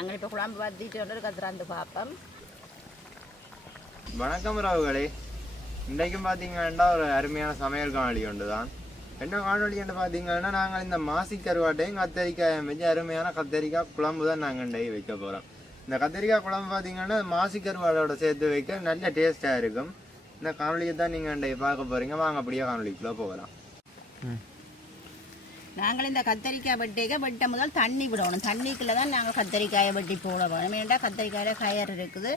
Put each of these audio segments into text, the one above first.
நாங்கள் இப்போ குழம்பு பார்த்துட்டு கத்துறாந்து பார்ப்போம். வணக்கம் ராவுகளே. இன்றைக்கும் பார்த்தீங்கன்னா ஒரு அருமையான சமையல் காணொலி ஒன்று தான். என்ன காணொலி என்று பார்த்தீங்கன்னா நாங்கள் இந்த மாசி கருவாட்டையும் கத்தரிக்காயும் வச்சு அருமையான கத்தரிக்காய் குழம்பு தான் நாங்கள் இன்றைக்கு வைக்க போகிறோம். இந்த கத்தரிக்காய் குழம்பு பார்த்தீங்கன்னா மாசி கருவாடோட சேர்த்து வைக்க நல்ல டேஸ்ட்டாக இருக்கும். இந்த காணொலியை தான் நீங்கள் இன்றைக்கு பார்க்க போகிறீங்க. வாங்க அப்படியே காணொலிக்குள்ளே போகலாம். நாங்கள் இந்த கத்தரிக்காய் வெட்ட முதல் தண்ணி விடணும். தண்ணிக்குள்ளே தான் நாங்கள் கத்தரிக்காயை வெட்டி போட வேணும். ஏன்டா கத்தரிக்காயில் கயர் இருக்குது,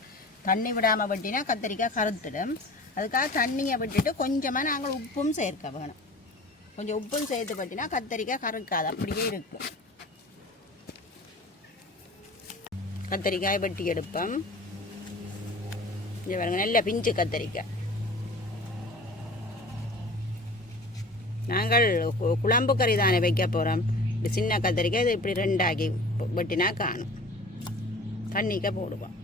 தண்ணி விடாமல் வெட்டினா கத்தரிக்காய் கருத்துடும். அதுக்காக தண்ணியை விட்டுட்டு கொஞ்சமாக நாங்கள் உப்பும் சேர்க்க வேணும். கொஞ்சம் உப்பும் சேர்த்து வெட்டினா கத்தரிக்காய் கருக்காது, அப்படியே இருக்கும். கத்தரிக்காயை வெட்டி எடுப்போம். இங்கே பாருங்க, நல்ல பிஞ்சு கத்தரிக்காய். நாங்கள் குழம்பு கறி தானே வைக்க போகிறோம். இப்படி சின்ன கத்தரிக்காய் இது இப்படி ரெண்டாக்கி வெட்டினா காணும். தண்ணிக்க போடுவோம்.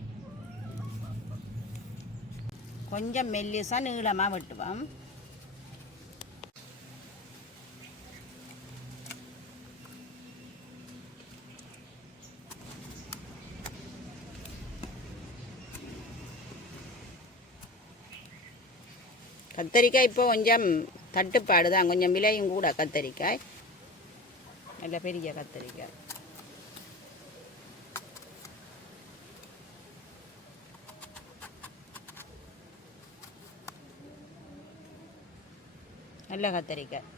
கொஞ்சம் மெல்லிசாக நீளமாக வெட்டுவோம். கத்தரிக்காய் இப்போ கொஞ்சம் தட்டுப்பாடு தான், கொஞ்சம் விலையும் கூட. கத்தரிக்காய் நல்ல பெரிய கத்தரிக்காய். நல்ல கத்தரிக்காய்.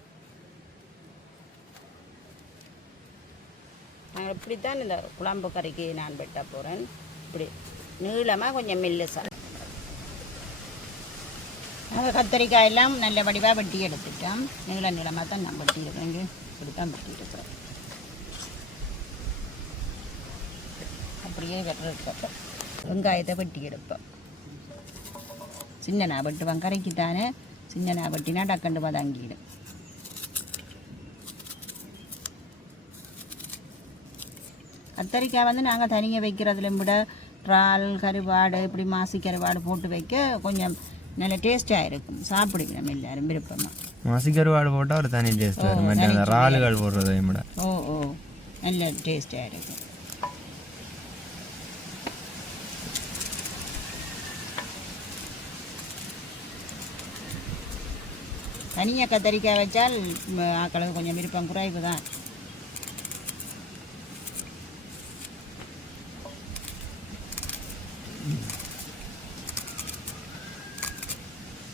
நான் இப்படித்தான் இந்த குழம்பு கறிக்கு நான் வெட்ட போகிறேன். இப்படி நீளமாக கொஞ்சம் மெல்லுசா. நாங்கள் கத்தரிக்காய் எல்லாம் நல்ல வடிவாக வெட்டி எடுத்துட்டோம். நீளமாக தான் நான் வெட்டி இருக்கிறேன். இப்படி தான் வெட்டி இருக்கிறேன். அப்படியே வெட்டுறதுக்கப்புறம் வெங்காயத்தை வெட்டி எடுப்போம். சின்னனா வெட்டுவேன். கரைக்கு தானே சின்னனா வெட்டினா டக்கண்டு வதங்கிடும். கத்தரிக்காய் வந்து நாங்கள் தனியாக வைக்கிறதுல விட இறால் கருவாடு இப்படி மாசி கருவாடு போட்டு வைக்க கொஞ்சம் நல்ல டேஸ்டாக இருக்கும். சாப்பிடுங்க நம்ம எல்லாரும் விருப்பமாக. மாசி கருவாடு போட்டால் ஒரு தனி டேஸ்ட் வரும். அந்த இறால்கள் போடுறதை விட நல்ல டேஸ்டாக இருக்கும். தனியாக கத்தரிக்காய் வச்சால் ஆக்களுக்கு கொஞ்சம் விருப்பம் குறைவு தான்.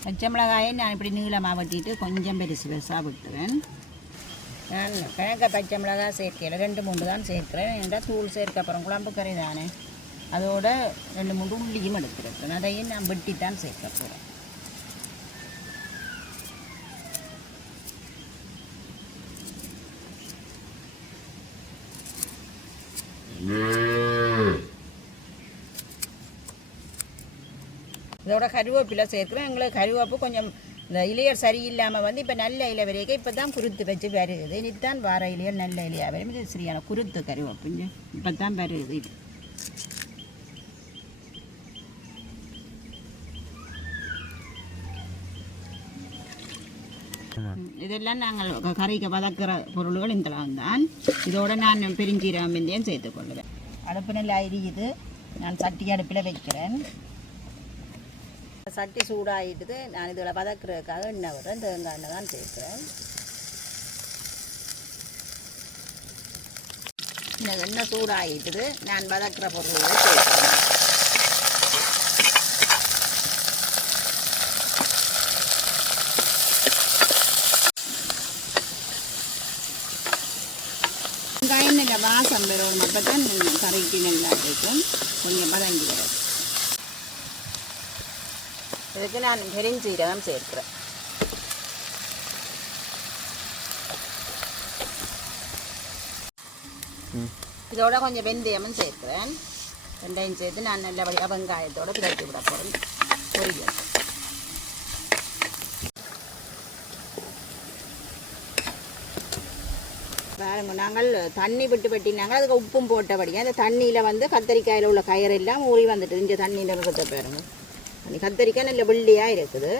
பச்சை மிளகாயை நான் இப்படி நீளமாக வெட்டிட்டு கொஞ்சம் பெருசாக விட்டுவேன். நான் கிழக்க பச்சை மிளகாய் சேர்க்கல, 2-3 தான் சேர்க்கிறேன். ஏன்னா தூள் சேர்க்க அப்புறம் குழம்பு கறி தானே, அதோட 2-3 உள்ளியும் எடுத்துருக்கேன். அதையும் நான் வெட்டித்தான் சேர்க்க போகிறேன். இதோட கருவேப்பிலை சேர்க்குறேன். எங்களுக்கு கருவேப்பு கொஞ்சம் இந்த இலையர் சரியில்லாமல் வந்து இப்போ நல்ல இலை வரைக்கும் இப்போ தான் குருத்து வச்சு வருது. இனித்தான் வார இலையர் நல்ல இலையாக வரும். இது சரியான குருத்து கருவேப்பு இப்போ தான் வருது. இது இதெல்லாம் நாங்கள் கறிக்கு வதக்கிற பொருள்கள் இதெல்லாம் தான். இதோட நான் பெருஞ்சீரகம் வெந்தயம் சேர்த்துக்கொள்ளுவேன். அடுப்பு நல்லா எரியுது. நான் சட்டி அடுப்பில் வைக்கிறேன். சட்டி சூடாகிட்டுது. நான் இதில் வதக்குறதுக்காக எண்ணெய் விடுறேன். தேங்காய் எண்ணெய் தான் சேர்க்குறேன். இந்த எண்ணெய் சூடாகிட்டுது. நான் வதக்குற பொருளை சேர்க்குறேன். வெங்காயம் நல்ல வாசம் வரும். அப்போ தான் கறிக்கு நல்லா இருக்கும். கொஞ்சம் வதங்கி வரும். இதுக்கு நான் பெருஞ்சீரகம் சேர்க்கிறேன். இதோட கொஞ்சம் வெந்தயமும் சேர்க்கிறேன். வெந்தயம் சேர்த்து நான் நல்லபடியாக வெங்காயத்தோடு பிரட்டி விட போகிறேன். பொரியல் பாருங்க, நாங்கள் தண்ணி விட்டு வெட்டினாங்க. அதுக்கு உப்பும் போட்டபடியாக அந்த தண்ணியில் வந்து கத்தரிக்காயில் உள்ள கயிறெல்லாம் ஊறி வந்துட்டு இந்த தண்ணியில் இருக்கிறத பாருங்க. கத்தரிக்காய் நல்ல வெள்ளியாக இருக்குது.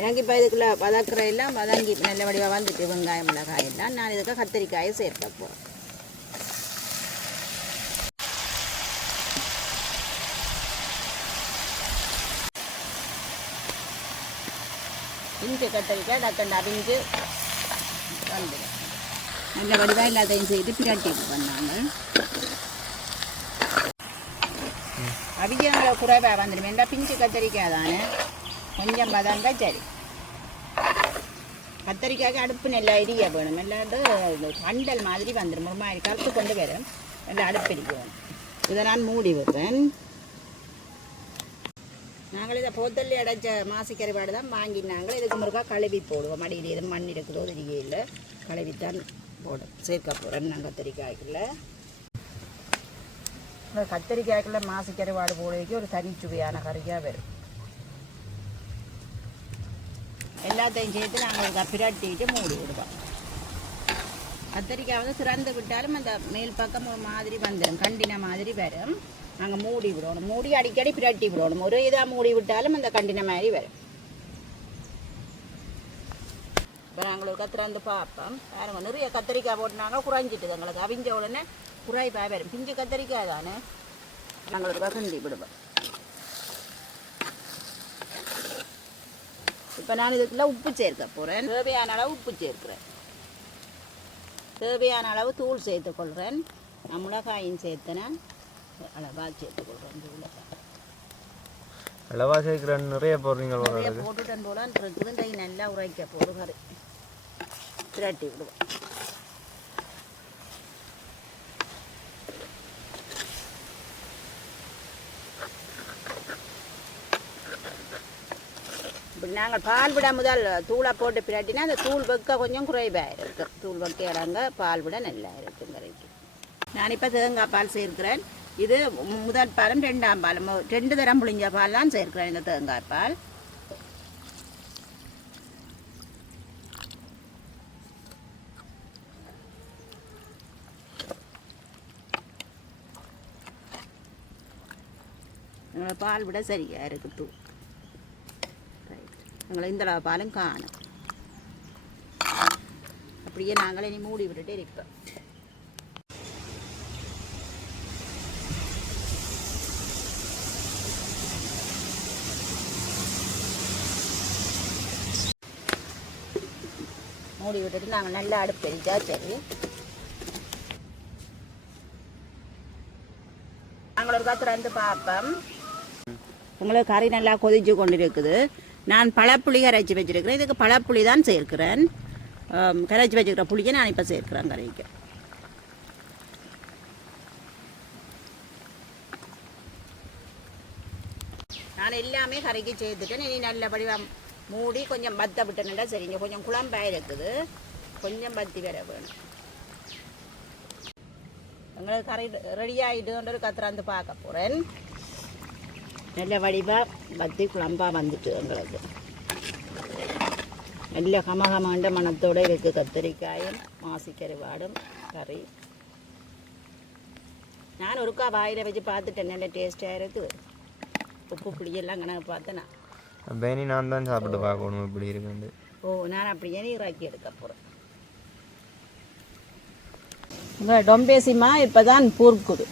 எனக்கு இப்போ இதுக்குள்ளே வதக்கிற எல்லாம் வதங்கி நல்ல வடிவாக வந்துட்டு வெங்காயம் மிளகாய் எல்லாம் நான் இதுக்கு கத்தரிக்காயை சேர்க்க போகிறேன். பிஞ்சு கத்தரிக்காய் டக்கண்டு அவிஞ்சு வந்துடும். நல்ல வடிவாக எல்லாத்தையும் செய்து பிரட்டி பண்ணாங்க. அவிஜங்களை குறைவாக வந்துடும். வேண்டா பிஞ்சு கத்தரிக்காய் தானே கொஞ்சம் பதங்க சரி. கத்தரிக்காய்க்கு அடுப்பு நல்லா எரிய வேணும். இல்லாட்டு கண்டல் மாதிரி வந்துடும். ஒரு மாதிரி கருத்து கொண்டு வரும். நல்லா அடுப்பு எரிக்கணும். இதை நான் மூடி விடுறேன். நாங்கள் இதை போத்தல்லி அடைச்ச மாசி கருவாடு தான் வாங்கினாங்க. இதுக்கு முருகா கழுவி போடுவோம். மடியில் எதுவும் மண் இருக்குதோ தெரியல. கழுவித்தான் சேர்க்க போகிறேன் நான் கத்தரிக்காய்க்குள்ள. கத்தரிக்காய்க்குள்ள மாசி கருவாடு போடுறதுக்கு ஒரு தனிச்சுவையான கறியாக வரும். எல்லாத்தையும் சேர்த்து நாங்கள் பிரட்டிட்டு மூடி விடுவோம். கத்தரிக்காய் வந்து திறந்து விட்டாலும் அந்த மேல் பக்கம் ஒரு மாதிரி வந்துடும். கண்டின மாதிரி வரும். நாங்கள் மூடி விடணும். மூடி அடிக்கடி பிரட்டி விடணும். ஒரு இதாக மூடி விட்டாலும் அந்த கண்டின மாதிரி வரும். இப்போ நாங்களுக்கு திறந்து பார்ப்போம். வேறு நிறைய கத்தரிக்காய் போட்டுனாங்க குறைஞ்சிட்டுது. எங்களுக்கு அவிஞ்ச உடனே குறைப்பாக வரும். பிஞ்சு கத்தரிக்காய் தானே நாங்களுக்கு கிண்டி விடுவோம். இப்போ நான் இதுக்குள்ள உப்பு சேர்க்க போகிறேன். தேவையான அளவு உப்பு சேர்க்கிறேன். தேவையான அளவு தூள் சேர்த்துக்கொள்கிறேன். நான் மிளகாயும் சேர்த்தேன். அளவாக சேர்த்துக்கொள்கிறேன். அளவாக சேர்க்கிறேன். நிறைய போடுறீங்க. நிறைய போட்டுட்டேன் போல இருக்குது. நல்லா உரைக்க போடு கறி திரட்டி விடுவோம். இப்படி நாங்கள் பால் விட முதல் தூளை போட்டு பிராட்டினா அந்த தூள் வைக்க கொஞ்சம் குறைவாக இருக்கும். தூள் வைக்க இடங்க பால் விட நல்லா இருக்கும் கறிக்கு. நான் இப்போ தேங்காய் பால் சேர்க்கிறேன். இது முதல் பாலும் 2ஆம் பாலும் 2 தரம் புளிஞ்ச பால் தான் சேர்க்கிறேன். இந்த தேங்காய் பால் பால் விட சரியாக இருக்குது. தூள் எங்களை இந்த பாலும் காணும். அப்படியே நாங்களே இனி மூடி விட்டுட்டு இருப்போம். மூடி விட்டுட்டு நாங்கள் நல்லா அடுப்பு எரிச்சா சரி. நாங்கள் ஒரு காற்று வந்து பார்ப்போம். உங்களுக்கு கறி நல்லா கொதிச்சு கொண்டு இருக்குது. நான் பழப்புளி கரைச்சி வச்சிருக்கிறேன். இதுக்கு பழப்புளி தான் சேர்க்கிறேன். கரைச்சி வச்சுக்கிற புளியை நான் இப்போ சேர்க்கிறேன் கறிக்கு. நான் எல்லாமே கறிக்கு சேர்த்துட்டேன். இனி நல்லபடி மூடி கொஞ்சம் பத்த விட்டேன்டா சரிங்க. கொஞ்சம் குழம்பாக இருக்குது. கொஞ்சம் பத்தி வர வேணும். எங்களுக்கு கறி ரெடி ஆகிட்டு ஒரு கத்திராந்து பார்க்க போகிறேன். நல்ல வடிவாக பத்தி குழம்பாக வந்துட்டு எங்களுக்கு நல்ல கமகமாண்ட மணத்தோடு இருக்குது. கத்திரிக்காயும் மாசி கருவாடும் கறி. நான் ஒருக்கா வாயில் வச்சு பார்த்துட்டேன். நல்ல டேஸ்ட்டாக இருக்குது. உப்பு புளியெல்லாம் கணக்கு பார்த்தேன். நான் தான் சாப்பிட்டு பார்க்கணும் இப்படி இருக்கு. ஓ, நான் அப்படியே இறக்கி எடுக்க போகிறேன். உங்கள் டொம்பேசிமா இப்போ தான் பூர்க்குது.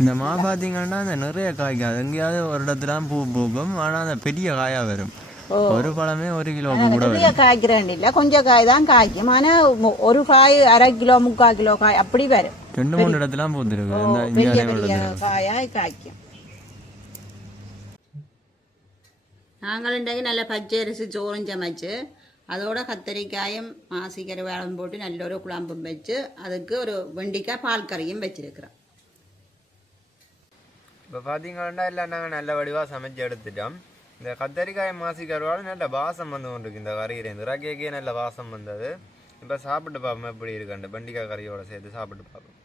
இந்த மா பார்த்தீங்கன்னா அந்த நிறைய காய்க்காது. எங்கேயாவது ஒரு இடத்துல பூ பூக்கும். ஆனால் அந்த பெரிய காயாக வரும். ஒரு பழமே 1 கிலோவுக்கு கூட நிறைய காய்க்கிறேன் இல்லை, கொஞ்சம் காய் தான் காய்க்கும். ஆனால் ஒரு காய் 1/2 கிலோ 3/4 கிலோ காய் அப்படி வரும். 2-3 இடத்துல பூத்துருக்கு. பெரிய பெரிய காயாய் காய்க்கும். நாங்கள் இன்றைக்கு நல்ல பச்சை அரிசி சோறும் சமைச்சு அதோட கத்தரிக்காயும் மாசி கருவாடும் போட்டு நல்ல ஒரு குழம்பும் வச்சு அதுக்கு ஒரு வெண்டிக்காய் பால் கறியும் வச்சிருக்கிறோம். இப்போ பார்த்தீங்கன்னா இல்லை நாங்கள் நல்ல வடிவாக சமைச்சு எடுத்துட்டோம். இந்த கத்தரிக்காய் மாசி கருவாடு நல்ல வாசம் வந்து கொண்டு இருக்கு. இந்த கறியிலேருந்து இறக்கியே நல்ல வாசம் வந்தது. இப்போ சாப்பிட்டு பார்ப்போம் எப்படி இருக்குண்டு. வெண்டிக்காய் கறியோட சேர்த்து சாப்பிட்டு பார்ப்போம்.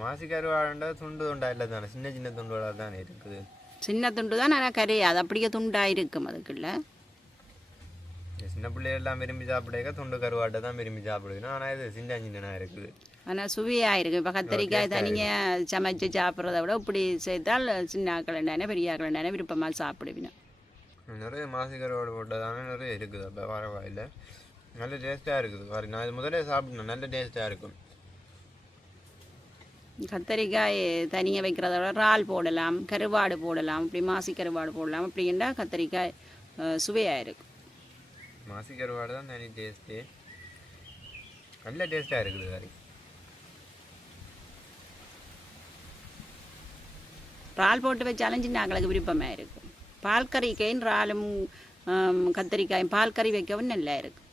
மாசி கருவாடுன்ற துண்டு துண்டா இல்லை தானே, சின்ன சின்ன துண்டுகளாக தானே இருக்குது. சின்ன துண்டு தான் ஆனால் கறி அது அப்படியே துண்டாக இருக்கும். அதுக்குள்ள சின்ன பிள்ளைகள்லாம் விரும்பி சாப்பிடுங்க. துண்டு கருவாட்டை தான் விரும்பி சாப்பிடுக்கணும். ஆனால் இது சின்ன சின்னனா இருக்குது. ஆனால் சுவையாக இருக்குது. இப்போ கத்தரிக்காய் தனியாக சமைச்சு சாப்பிட்றத விட இப்படி செய்தால் சின்ன ஆக்கள் என்னானே பெரிய ஆக்கள் என்னானே விருப்பமாக சாப்பிடுவினோம். நிறைய மாசி கருவாடு போட்டதானே நிறைய இருக்குது. அப்போ பரவாயில்லை, நல்ல டேஸ்ட்டாக இருக்குது. நான் இது முதலே சாப்பிடணும். நல்ல டேஸ்ட்டாக இருக்கும். கத்தரிக்காய் தனியாக வைக்கிறத விட இறால் போடலாம், கருவாடு போடலாம், இப்படி மாசி கருவாடு போடலாம். அப்படின்னா கத்தரிக்காய் சுவையாக இருக்கும். மாசி கருவாடு தான் தனி டேஸ்ட்டு, நல்ல டேஸ்ட்டாக இருக்குது கறி. இறால் போட்டு வச்சாலும் சின்ன ஆக்களுக்கு விருப்பமாக இருக்கும். பால் கறிக்கையும் இறாலும் கத்தரிக்காயும் பால் கறி வைக்கவும் நல்லா இருக்கும்.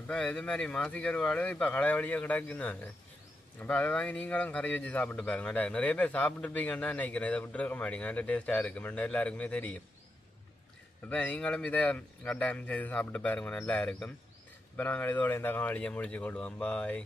இப்போ இது மாதிரி மாசி கருவாடு இப்போ கடை வழியாக கிடக்குந்தாங்க. அப்போ அதை வாங்கி நீங்களும் கறி வச்சு சாப்பிட்டு பாருங்க. நிறைய பேர் சாப்பிட்டுருப்பீங்கன்னு தான் நினைக்கிறேன். இதை விட்டுருக்க மாட்டீங்க, நல்ல டேஸ்ட்டாக இருக்கும், எல்லாருக்குமே தெரியும். இப்போ நீங்களும் இதை கட்டாயம் செய்து சாப்பிட்டு பாருங்க, நல்லா இருக்கும். இப்போ நாங்கள் இதோட இந்த காணொலியை முடிச்சு கொள்வோம். பாய்.